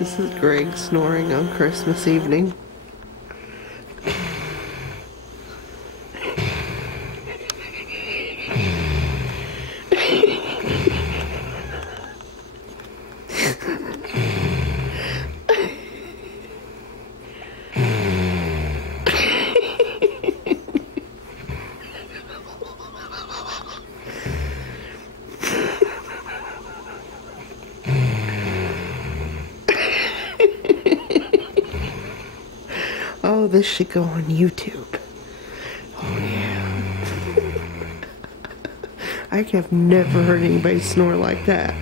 This is Greg snoring on Christmas evening. Oh, this should go on YouTube. Oh, yeah. I have never heard anybody snore like that.